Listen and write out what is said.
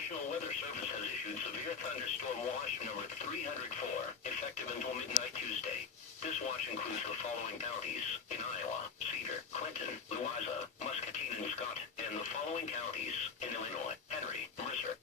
National Weather Service has issued severe thunderstorm watch number 304, effective until midnight Tuesday. This watch includes the following counties in Iowa: Cedar, Clinton, Louisa, Muscatine, and Scott, and the following counties in Illinois: Henry, Mercer,